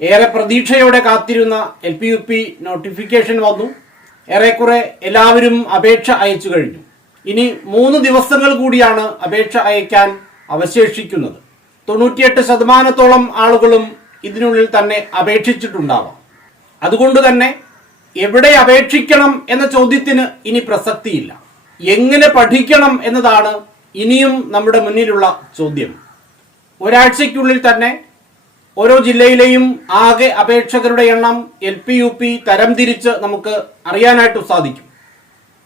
ഏറെ പ്രതീക്ഷയോടെ കാത്തിരുന്ന LPUP നോട്ടിഫിക്കേഷൻ വന്നു. ഏറെക്കുറെ എല്ലാവരും അപേക്ഷ അയച്ചു കഴിഞ്ഞു. ഇനി 3 ദിവസങ്ങൾ കൂടിയാണ് അപേക്ഷ അയക്കാൻ അവശേഷിക്കുന്നത്. 98% ആളുകളും ഇതിനുള്ളിൽ തന്നെ അപേക്ഷിച്ചിട്ടുണ്ടാവാം. അതുകൊണ്ട് തന്നെ എവിടെ അപേക്ഷിക്കണം എന്ന ചോദ്യത്തിന് ഇനി പ്രസക്തിയില്ല. എങ്ങനെ പഠിക്കണം എന്നതാണ് ഇനിയും നമ്മുടെ മുന്നിലുള്ള ചോദ്യം. ഒരാഴ്ചയ്ക്കുള്ളിൽ തന്നെ ഓരോ ജില്ലയിലെയും ആകെ അപേക്ഷകരുടെ എണ്ണം LPUP തരംതിരിച്ച് നമുക്ക് അറിയാനായിട്ട് സാധിക്കും.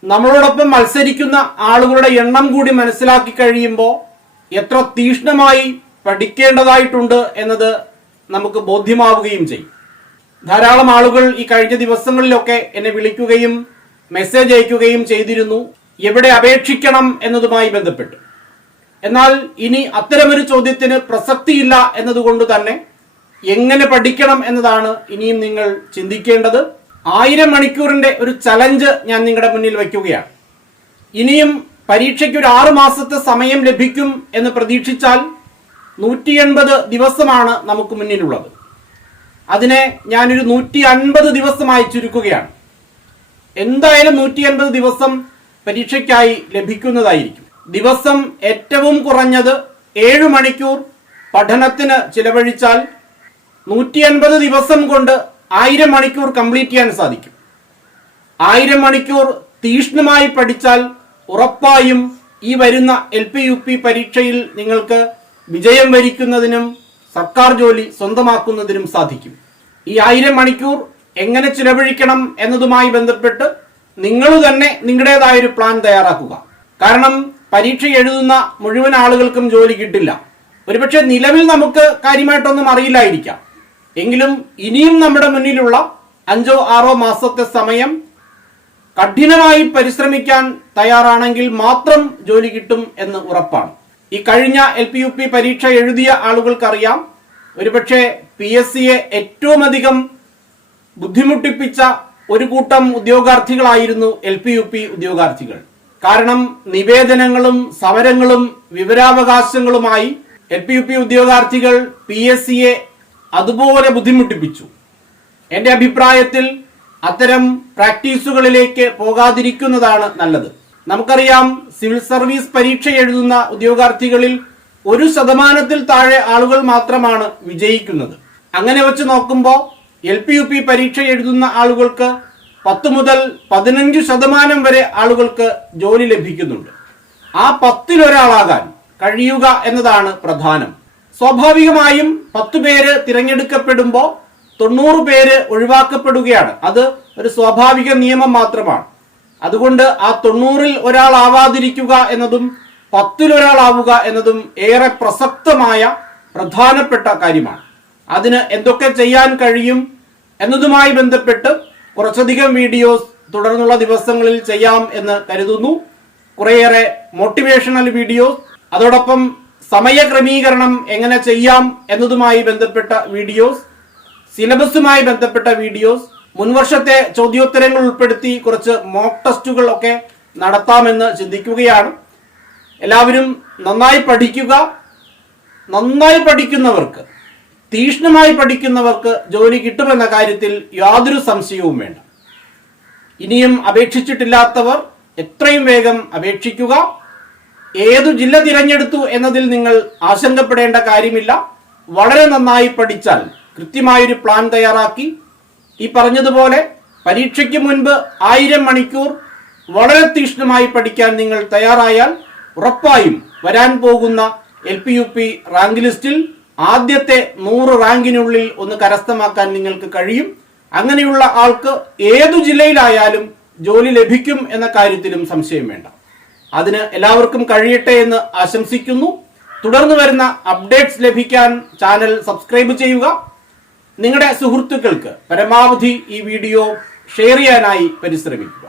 നമ്മളോടൊപ്പം മത്സരിക്കുന്ന ആളുകളുടെ എണ്ണം കൂടി മനസ്സിലാക്കി കഴിയുമ്പോൾ എത്ര തീക്ഷ്ണമായി പഠിക്കേണ്ടതായിട്ടുണ്ട് എന്നത് നമുക്ക് ബോധ്യമാവുകയും ചെയ്യും. ധാരാളം ആളുകൾ ഈ കഴിഞ്ഞ ദിവസങ്ങളിലൊക്കെ എന്നെ വിളിക്കുകയും മെസ്സേജ് അയക്കുകയും ചെയ്തിരുന്നു എവിടെ അപേക്ഷിക്കണം എന്നതുമായി ബന്ധപ്പെട്ട്. എന്നാൽ ഇനി അത്തരമൊരു ചോദ്യത്തിന് പ്രസക്തിയില്ല എന്നതുകൊണ്ട് തന്നെ എങ്ങനെ പഠിക്കണം എന്നതാണ് ഇനിയും നിങ്ങൾ ചിന്തിക്കേണ്ടത്. 1000 മണിക്കൂറിന്റെ ഒരു ചലഞ്ച് ഞാൻ നിങ്ങളുടെ മുന്നിൽ വയ്ക്കുകയാണ്. ഇനിയും പരീക്ഷയ്ക്ക് ഒരു 6 മാസത്തെ സമയം ലഭിക്കും എന്ന് പ്രതീക്ഷിച്ചാൽ 180 ദിവസമാണ് നമുക്ക് മുന്നിലുള്ളത്. അതിനെ ഞാനൊരു 150 ദിവസമായി ചുരുക്കുകയാണ്. എന്തായാലും 150 ദിവസം പരീക്ഷയ്ക്കായി ലഭിക്കുന്നതായിരിക്കും. ദിവസം ഏറ്റവും കുറഞ്ഞത് 7 മണിക്കൂർ പഠനത്തിന് ചിലവഴിച്ചാൽ 150 ദിവസം കൊണ്ട് 1000 മണിക്കൂർ കംപ്ലീറ്റ് ചെയ്യാൻ സാധിക്കും. 1000 മണിക്കൂർ തീക്ഷ്ണമായി പഠിച്ചാൽ ഉറപ്പായും ഈ വരുന്ന LPUP പരീക്ഷയിൽ നിങ്ങൾക്ക് വിജയം വരിക്കുന്നതിനും സർക്കാർ ജോലി സ്വന്തമാക്കുന്നതിനും സാധിക്കും. ഈ 1000 മണിക്കൂർ എങ്ങനെ ചിലവഴിക്കണം എന്നതുമായി ബന്ധപ്പെട്ട് നിങ്ങൾ തന്നെ നിങ്ങളുടേതായൊരു പ്ലാൻ തയ്യാറാക്കുക. കാരണം പരീക്ഷ എഴുതുന്ന മുഴുവൻ ആളുകൾക്കും ജോലി കിട്ടില്ല. ഒരുപക്ഷെ നിലവിൽ നമുക്ക് കാര്യമായിട്ടൊന്നും അറിയില്ലായിരിക്കാം. എങ്കിലും ഇനിയും നമ്മുടെ മുന്നിലുള്ള 5-6 മാസത്തെ സമയം കഠിനമായി പരിശ്രമിക്കാൻ തയ്യാറാണെങ്കിൽ മാത്രം ജോലി കിട്ടും എന്ന് ഉറപ്പാണ്. ഈ കഴിഞ്ഞ LPUP പരീക്ഷ എഴുതിയ ആളുകൾക്കറിയാം, ഒരുപക്ഷെ PSCയെ ഏറ്റവും അധികം ബുദ്ധിമുട്ടിപ്പിച്ച ഒരു കൂട്ടം ഉദ്യോഗാർത്ഥികളായിരുന്നു LPUP ഉദ്യോഗാർത്ഥികൾ. കാരണം നിവേദനങ്ങളും സമരങ്ങളും വിവരാവകാശങ്ങളുമായി LPUP ഉദ്യോഗാർത്ഥികൾ PSCയെ അതുപോലെ ബുദ്ധിമുട്ടിപ്പിച്ചു. എന്റെ അഭിപ്രായത്തിൽ അത്തരം പ്രാക്ടീസുകളിലേക്ക് പോകാതിരിക്കുന്നതാണ് നല്ലത്. നമുക്കറിയാം, സിവിൽ സർവീസ് പരീക്ഷ എഴുതുന്ന ഉദ്യോഗാർത്ഥികളിൽ 1% താഴെ ആളുകൾ മാത്രമാണ് വിജയിക്കുന്നത്. അങ്ങനെ വെച്ച് നോക്കുമ്പോൾ LPUP പരീക്ഷ എഴുതുന്ന ആളുകൾക്ക് 10 മുതൽ 15% വരെ ആളുകൾക്ക് ജോലി ലഭിക്കുന്നുണ്ട്. ആ 10-ൽ ഒരാളാകാൻ കഴിയുക എന്നതാണ് പ്രധാനം. സ്വാഭാവികമായും 10 പേര് തിരഞ്ഞെടുക്കപ്പെടുമ്പോൾ 90 പേര് ഒഴിവാക്കപ്പെടുകയാണ്. അത് ഒരു സ്വാഭാവിക നിയമം മാത്രമാണ്. അതുകൊണ്ട് ആ 90-ൽ ഒരാളാവാതിരിക്കുക എന്നതും 10-ൽ ഒരാളാവുക എന്നതും ഏറെ പ്രസക്തമായ പ്രധാനപ്പെട്ട കാര്യമാണ്. അതിന് എന്തൊക്കെ ചെയ്യാൻ കഴിയും എന്നതുമായി ബന്ധപ്പെട്ട് കുറച്ചധികം വീഡിയോസ് തുടർന്നുള്ള ദിവസങ്ങളിൽ ചെയ്യാം എന്ന് കരുതുന്നു. കുറേയേറെ മോട്ടിവേഷണൽ വീഡിയോസ്, അതോടൊപ്പം സമയക്രമീകരണം എങ്ങനെ ചെയ്യാം എന്നതുമായി ബന്ധപ്പെട്ട വീഡിയോസ്, സിലബസുമായി ബന്ധപ്പെട്ട വീഡിയോസ്, മുൻവർഷത്തെ ചോദ്യോത്തരങ്ങൾ ഉൾപ്പെടുത്തി കുറച്ച് മോക്ക് ടെസ്റ്റുകൾ ഒക്കെ നടത്താമെന്ന് ചിന്തിക്കുകയാണ്. എല്ലാവരും നന്നായി പഠിക്കുക. നന്നായി പഠിക്കുന്നവർക്ക്, തീക്ഷ്ണമായി പഠിക്കുന്നവർക്ക് ജോലി കിട്ടുമെന്ന കാര്യത്തിൽ യാതൊരു സംശയവും വേണ്ട. ഇനിയും അപേക്ഷിച്ചിട്ടില്ലാത്തവർ എത്രയും വേഗം അപേക്ഷിക്കുക. ഏതു ജില്ല തിരഞ്ഞെടുത്തു എന്നതിൽ നിങ്ങൾ ആശങ്കപ്പെടേണ്ട കാര്യമില്ല. വളരെ നന്നായി പഠിച്ചാൽ, കൃത്യമായൊരു പ്ലാൻ തയ്യാറാക്കി ഈ പറഞ്ഞതുപോലെ പരീക്ഷയ്ക്ക് മുൻപ് 1000 മണിക്കൂർ വളരെ തീക്ഷ്ണമായി പഠിക്കാൻ നിങ്ങൾ തയ്യാറായാൽ ഉറപ്പായും വരാൻ പോകുന്ന LPUP റാങ്ക് ലിസ്റ്റിൽ ആദ്യത്തെ 100 റാങ്കിനുള്ളിൽ ഒന്ന് കരസ്ഥമാക്കാൻ നിങ്ങൾക്ക് കഴിയും. അങ്ങനെയുള്ള ആൾക്ക് ഏതു ജില്ലയിലായാലും ജോലി ലഭിക്കും എന്ന കാര്യത്തിലും സംശയം വേണ്ട. അതിന് എല്ലാവർക്കും കഴിയട്ടെ എന്ന് ആശംസിക്കുന്നു. തുടർന്ന് വരുന്ന അപ്ഡേറ്റ്സ് ലഭിക്കാൻ ചാനൽ സബ്സ്ക്രൈബ് ചെയ്യുക. നിങ്ങളുടെ സുഹൃത്തുക്കൾക്ക് പരമാവധി ഈ വീഡിയോ ഷെയർ ചെയ്യാനായി പരിശ്രമിക്കുക.